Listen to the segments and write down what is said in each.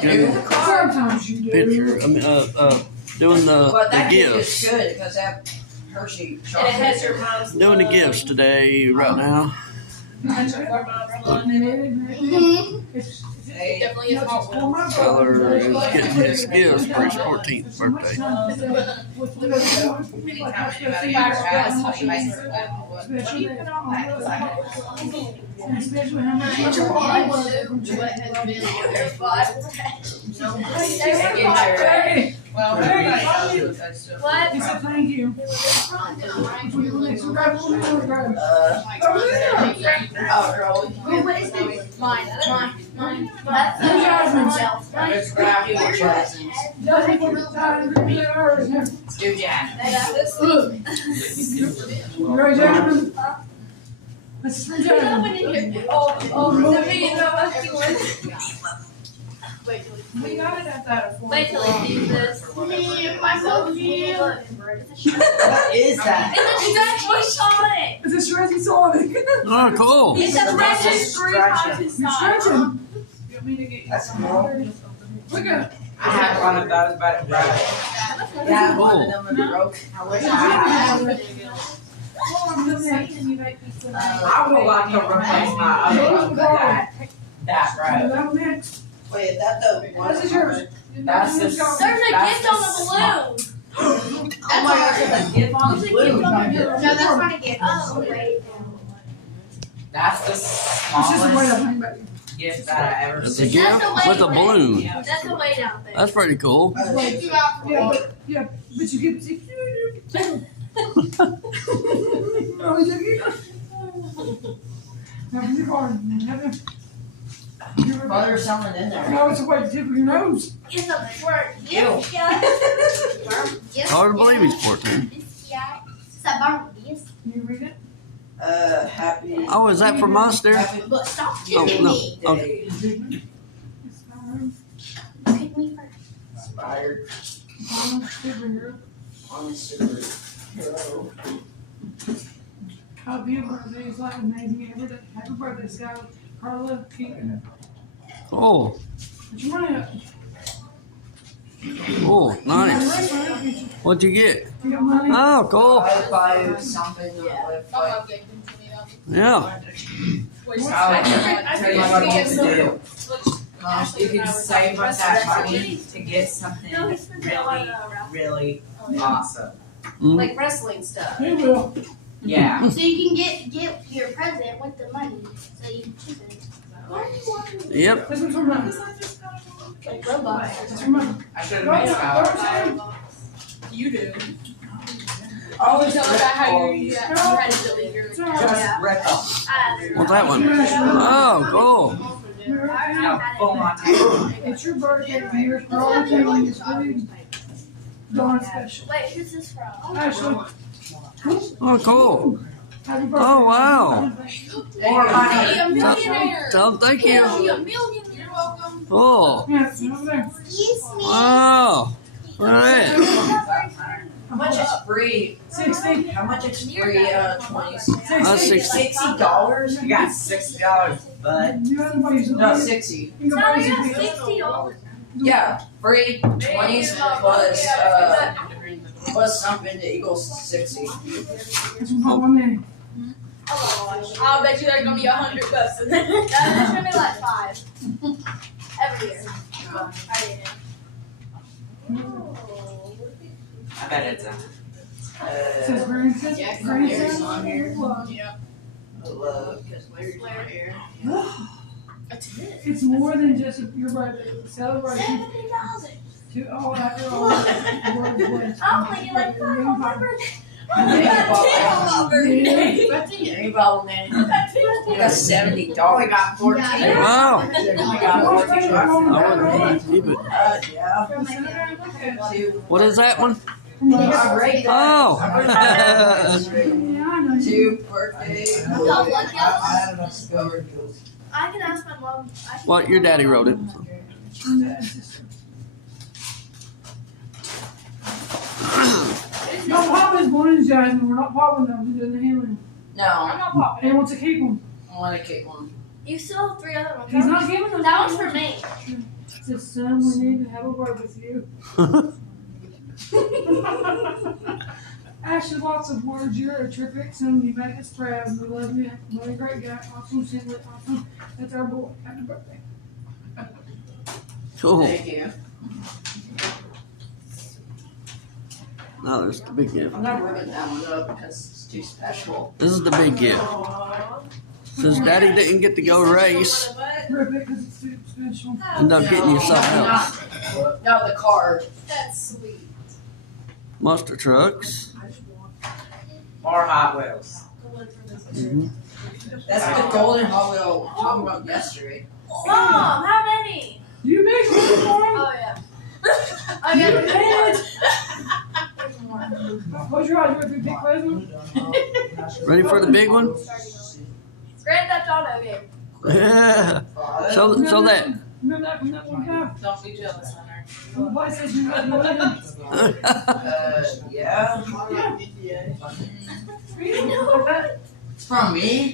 Good Sometimes you do. picture. I mean, doing But the that cake is gifts. good because that Hershey And it chocolate. has your mom's Doing the love. gifts today, right now. It has your mom's love in it. Hey, Definitely is hot ones. Tyler is getting his gifts for his 14th birthday. Anytime anybody ever asks, she makes her laugh. What do you put on that? 'Cause I don't Especially how much know. you What want. has been on their butt? Hey, Well, everybody knows what that's doing. What? he said thank you. oh, girl. Oh, what is this? Mine. That's That's It's grab your presents. Doesn't put the time to be ours. Do Jack. You ready, gentlemen? Let's do it. We got it at that. Wait till he sees this. What is that? It's on it. It's a stretchy song. Oh, cool. It's a registry times his You're size. stretching. That's cool. Look at I had one of those, but it broke. Yeah, one of them was broke. I wish I had. I would like to replace my other one, but that broke. Wait, is that the one? This is yours. That's the. There's a gift on the balloon. Oh my gosh, there's a gift on the balloon. No, that's not a gift. Oh, wait. That's the It's just a way to smallest hang back. gift that I ever It's a seen. gift with a balloon. That's the way down there. That's pretty cool. Yeah, but you get Oh, is it you? Have your garden. Have your. Oh, there's something in there. No, it's a way to tip of your nose. It's a word. Ew. Hard to believe he's 14. Yeah. It's a bumblebee. Can you read it? Happy. Oh, is that for Monster? Happy But stop Oh, kicking no. me. Okay. day. Kick me first. Inspired Superhero. on a superhero. Happy birthday is like amazing every day. Happy birthday, Skyler. Carla, Keaton. Oh, What's your money up? oh, nice. What'd you get? You got money? Oh, cool. I buy something with like. Yeah. I'll tell you what I want to do. You can save us that money to get something really awesome. Like wrestling stuff. He will. Yeah. So you can get your present with the money. So you can choose it. Yep. This one's for money. Like robots. That's your money. I should have made some. You do. Always Tell about how you had to delete your. It's all right. Just rip off. What's that one? Oh, cool. Now, full Montana. It's your birthday. Here's for all the family. It's pretty darn special. Wait, who's this from? Ashley. Oh, cool. Happy birthday. Oh, wow. More money. A millionaire. Tell him thank you. A millionaire. You're welcome. Cool. Yeah, it's over there. Excuse me. Wow. All right. How much is free? 60. How much is free? 20. That's 60. $60? You got $60, bud. You haven't bought yourself No, any. 60. You can go No, buy you yourself have any. $60. Yeah, free 20s plus something to equals 60. That's one name. I'll bet you there's gonna be $100 in there. No, there's gonna be like 5. Every year. I bet it's It says grandson. Yeah, Grandson. on here. Yeah. love. It's more than just your birthday. Celebration. $70. To all after all. the words. I only get like 5 on my birthday. Any bottle man. You got $70. We got 14. Wow. We got 14. I wouldn't keep it. Yeah. Two. What is that one? Oh. Oh. Yeah, I know. Two birthday. Y'all lucky. I had enough discovered. I can ask my mom. Well, your daddy wrote it. No, Papa's born in Jasmine. We're not popping them. We're doing the healing. No, I'm not popping. He wants to keep them. I want to keep one. You still have 3 other ones. He's not giving them. That one's for me. said, son, we need to have a word with you. Ashley, lots of words. You're a terrific son. You make us proud. We love you. What a great guy. Awesome, simply awesome. That's our boy. Happy birthday. Cool. Thank you. No, there's the big gift. I'm not ripping that one up because it's too special. This is the big gift. Since Daddy didn't get to go race, Rip it because it's too special. end up getting you something else. No, the card. That's sweet. Monster trucks. Or Hot Wheels. Mhm. That's the golden Hot Wheel we were talking about yesterday. Mom, how many? You make one for him? Oh, yeah. I got the Close your eyes. You ready for the big present? Ready for the big one? Grand Theft Auto game. Yeah. Show that. Remember that one guy? Don't be jealous, Hunter. On the PlayStation, you got no idea. Yeah. It's from me?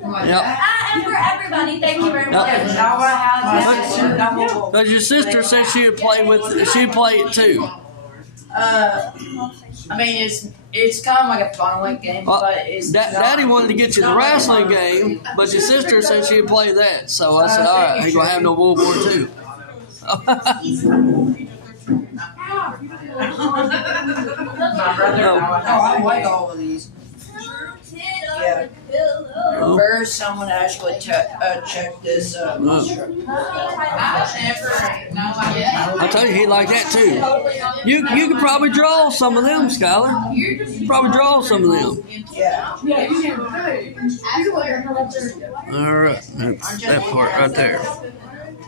From my Yep. dad? And for everybody, thank you very Yep. much. Is that what I have? Double. Because your sister said she'd play it too. I mean, it's kind of like a fun like game, but it's Daddy wanted to get you the wrestling game, but your sister said she'd play that. So I said, all right, ain't gonna have no World War II. My brother. I like all of these. Yeah. First, someone actually checked this monster. I tell you, he like that too. You could probably draw some of them, Skyler. You could probably draw some of them. Yeah. Yeah, you can. Hey, you can look at her up there. All right, that's that part right there.